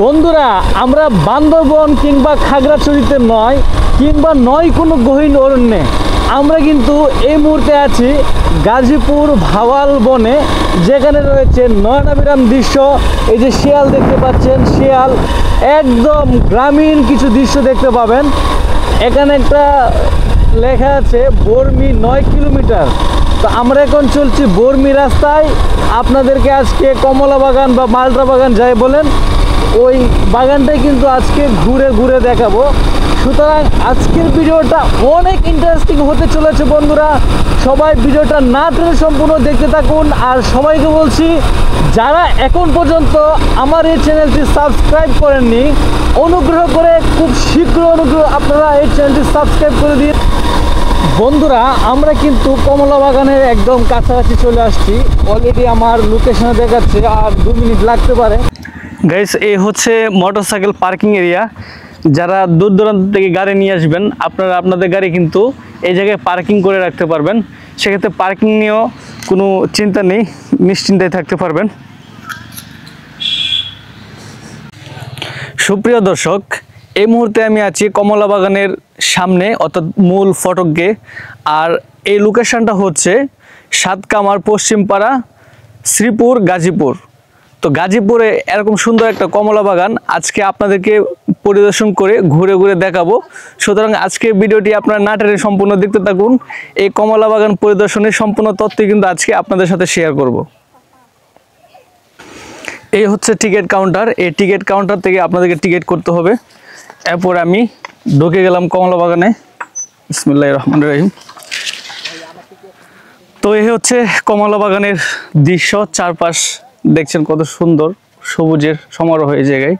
বন্ধুরা, আমরা বান্দরবন কিংবা খাগড়াছড়িতে নয় কিংবা কোনো গহীন অরণ্যে, আমরা কিন্তু এই মুহূর্তে আছি গাজীপুর ভাওয়াল বনে, যেখানে রয়েছে নয়নাভিরাম দৃশ্য। এই যে শিয়াল দেখতে পাচ্ছেন, শিয়াল একদম গ্রামীণ কিছু দৃশ্য দেখতে পাবেন। এখানে একটা লেখা আছে বর্মি 9 কিলোমিটার। তো আমরা এখন চলছি বর্মি রাস্তায়। আপনাদেরকে আজকে কমলা বাগান বা মালটা বাগান যাই বলেন, ওই বাগানটাই কিন্তু আজকে ঘুরে ঘুরে দেখাবো। সুতরাং আজকের ভিডিওটা অনেক ইন্টারেস্টিং হতে চলেছে বন্ধুরা। সবাই ভিডিওটা না টেনে সম্পূর্ণ দেখতে থাকুন। আর সবাইকে বলছি, যারা এখন পর্যন্ত আমার এই চ্যানেলটি সাবস্ক্রাইব করেননি, অনুগ্রহ করে খুব শীঘ্র আপনারা এই চ্যানেলটি সাবস্ক্রাইব করে দিন। বন্ধুরা, আমরা কিন্তু কমলা বাগানের একদম কাছাকাছি চলে আসছি। অলরেডি আমার লোকেশনে দেখাচ্ছে, আর 2 মিনিট লাগতে পারে। গাইস, এই হচ্ছে মোটরসাইকেল পার্কিং এরিয়া। যারা দূর দূরান্ত থেকে গাড়ি নিয়ে আসবেন, আপনারা আপনাদের গাড়ি কিন্তু এই জায়গায় পার্কিং করে রাখতে পারবেন। সেক্ষেত্রে পার্কিং নিয়েও কোনো চিন্তা নেই, নিশ্চিন্তায় থাকতে পারবেন। সুপ্রিয় দর্শক, এই মুহূর্তে আমি আছি কমলা বাগানের সামনে, অর্থাৎ মূল ফটকে। আর এই লোকেশনটা হচ্ছে সাতকামার পশ্চিমপাড়া, শ্রীপুর, গাজীপুর। তো গাজীপুরে এরকম সুন্দর একটা কমলা বাগান আজকে আপনাদেরকে পরিদর্শন করে ঘুরে ঘুরে দেখাবো। সুতরাং আজকের ভিডিওটি আপনারা না টেনে সম্পূর্ণ দেখতে থাকুন। এই কমলা বাগান পরিদর্শনের সম্পূর্ণ তথ্য কিন্তু আজকে আপনাদের সাথে শেয়ার করব। এই হচ্ছে টিকিট কাউন্টার। এই টিকিট কাউন্টার থেকে আপনাদেরকে টিকিট করতে হবে। এরপর আমি ঢুকে গেলাম কমলা বাগানে। বিসমিল্লাহির রহমানির রহিম। তো এই হচ্ছে কমলা বাগানের দৃশ্য। চারপাশ দেখছেন কত সুন্দর, সবুজের সমারোহ এই জায়গায়।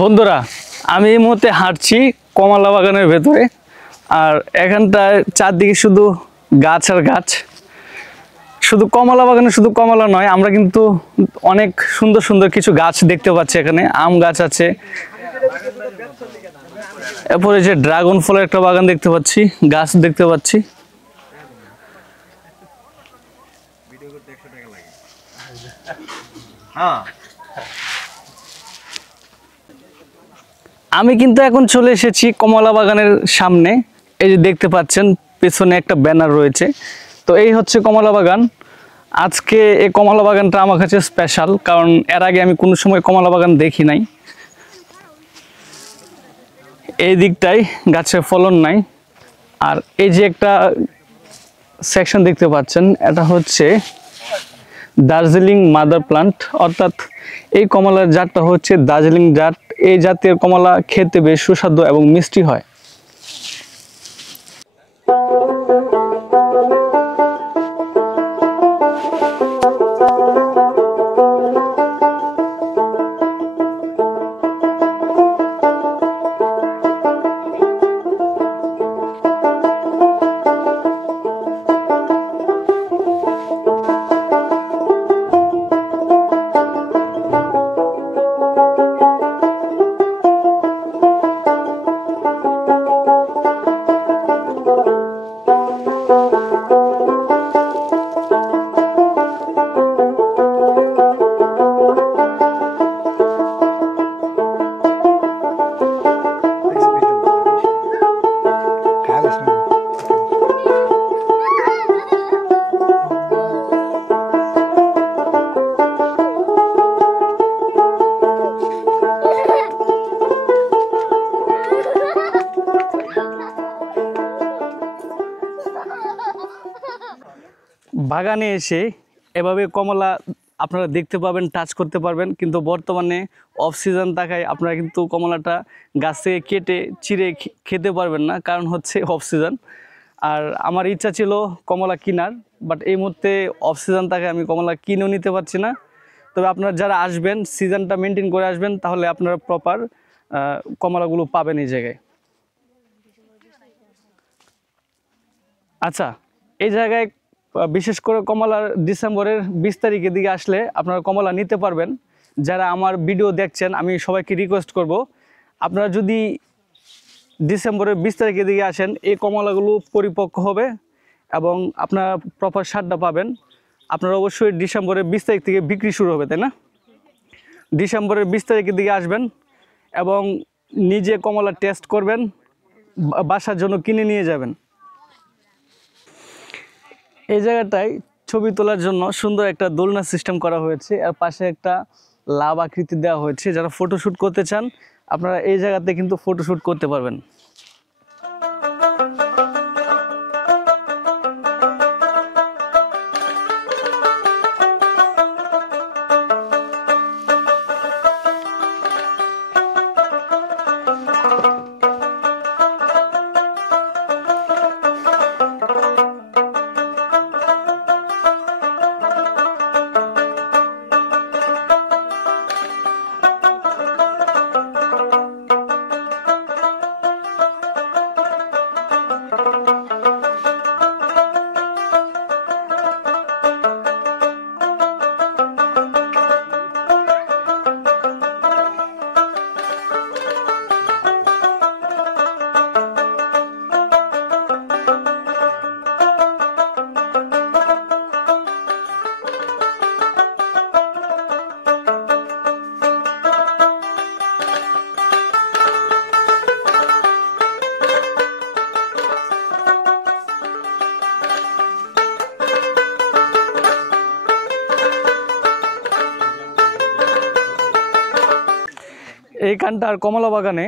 বন্ধুরা, আমি এই মুহূর্তে হাঁটছি কমলা বাগানের ভেতরে। আর এখানটায় চারদিকে শুধু গাছ আর গাছ। শুধু কমলা বাগানে শুধু কমলা নয়, আমরা কিন্তু অনেক সুন্দর সুন্দর কিছু গাছ দেখতে পাচ্ছি। এখানে আম গাছ আছে, এরপরে যে ড্রাগন ফলের একটা বাগান দেখতে পাচ্ছি, গাছ দেখতে পাচ্ছি। আমি কিন্তু এখন চলে এসেছি কমলা বাগানের সামনে। এই যে দেখতে পাচ্ছেন পেছনে একটা ব্যানার রয়েছে। তো এই হচ্ছে কমলা বাগান। আজকে এই কমলা বাগানটা আমার কাছে স্পেশাল, কারণ এর আগে আমি কোনো সময় কমলা বাগান দেখি নাই। এই দিকটায় গাছের ফলন নাই। আর এই যে একটা সেকশন দেখতে পাচ্ছেন, এটা হচ্ছে দার্জিলিং মাদার প্লান্ট, অর্থাৎ এই কমলার জাতটা হচ্ছে দার্জিলিং জাত। এই জাতের কমলা খেতে বেশ সুস্বাদু এবং মিষ্টি হয়। বাগানে এসে এভাবে কমলা আপনারা দেখতে পাবেন, টাচ করতে পারবেন। কিন্তু বর্তমানে অফ সিজন থাকায় আপনারা কিন্তু কমলাটা গাছ থেকে কেটে চিড়ে খেতে পারবেন না, কারণ হচ্ছে অফ সিজন। আর আমার ইচ্ছা ছিল কমলা কেনার, বাট এই মুহূর্তে অফ সিজন থাকায় আমি কমলা কিনেও নিতে পারছি না। তবে আপনারা যারা আসবেন সিজনটা মেনটেন করে আসবেন, তাহলে আপনারা প্রপার কমলাগুলো পাবেন এই জায়গায়। আচ্ছা, এই জায়গায় বিশেষ করে কমলার ডিসেম্বরের 20 তারিখের দিকে আসলে আপনারা কমলা নিতে পারবেন। যারা আমার ভিডিও দেখছেন আমি সবাইকে রিকোয়েস্ট করব, আপনারা যদি ডিসেম্বরের 20 তারিখের দিকে আসেন এই কমলাগুলো পরিপক্ক হবে এবং আপনারা প্রপার স্বাদটা পাবেন। আপনারা অবশ্যই ডিসেম্বরের 20 তারিখ থেকে বিক্রি শুরু হবে, তাই না? ডিসেম্বরের 20 তারিখের দিকে আসবেন এবং নিজে কমলা টেস্ট করবেন, বাসার জন্য কিনে নিয়ে যাবেন। এই জায়গাটায় ছবি তোলার জন্য সুন্দর একটা দোলনা সিস্টেম করা হয়েছে, আর পাশে একটা লাভ আকৃতি দেওয়া হয়েছে। যারা ফটোশ্যুট করতে চান আপনারা এই জায়গাতে কিন্তু ফটোশ্যুট করতে পারবেন। এইখানটার কমলা বাগানে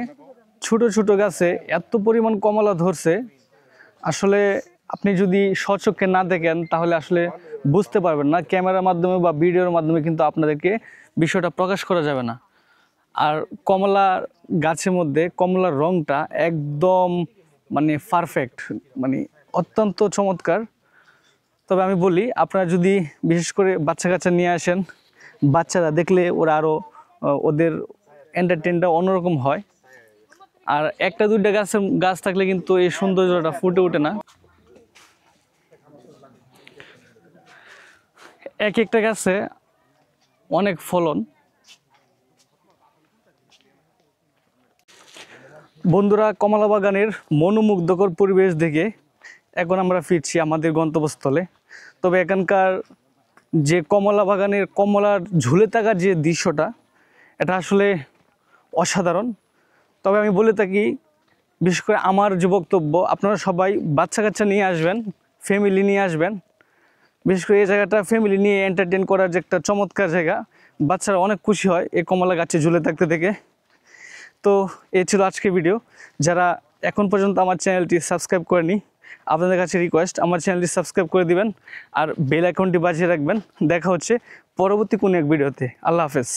ছোট ছোট গাছে এত পরিমাণ কমলা ধরছে, আসলে আপনি যদি স্বচক্ষে না দেখেন তাহলে আসলে বুঝতে পারবেন না। ক্যামেরার মাধ্যমে বা ভিডিওর মাধ্যমে কিন্তু আপনাদেরকে বিষয়টা প্রকাশ করা যাবে না। আর কমলার গাছের মধ্যে কমলার রঙটা একদম মানে পারফেক্ট, মানে অত্যন্ত চমৎকার। তবে আমি বলি, আপনারা যদি বিশেষ করে বাচ্চা কাচ্চা নিয়ে আসেন, বাচ্চারা দেখলে ওরা আরও ওদের এন্টারটেনটা অন্যরকম হয়। আর একটা দুইটা গাছ থাকলে কিন্তু এই সৌন্দর্যটা ফুটে ওঠে না। এক একটা গাছে অনেক ফলন। বন্ধুরা, কমলা বাগানের মনোমুগ্ধকর পরিবেশ দেখে এখন আমরা ফিরছি আমাদের গন্তব্যস্থলে। তবে এখানকার যে কমলা বাগানের কমলার ঝুলে থাকার যে দৃশ্যটা, এটা আসলে অসাধারণ। তবে আমি বলে থাকি, বিশেষ করে আমার যে বক্তব্য, আপনারা সবাই বাচ্চা কাচ্চা নিয়ে আসবেন, ফ্যামিলি নিয়ে আসবেন। বিশেষ করে এই জায়গাটা ফ্যামিলি নিয়ে এন্টারটেন করার যে একটা চমৎকার জায়গা। বাচ্চারা অনেক খুশি হয় এই কমলা গাছে ঝুলে থাকতে থেকে। তো এই ছিল আজকের ভিডিও। যারা এখন পর্যন্ত আমার চ্যানেলটি সাবস্ক্রাইব করেনি, আপনাদের কাছে রিকোয়েস্ট আমার চ্যানেলটি সাবস্ক্রাইব করে দিবেন আর বেল আইকনটি বাজিয়ে রাখবেন। দেখা হচ্ছে পরবর্তী কোনো এক ভিডিওতে। আল্লাহ হাফেজ।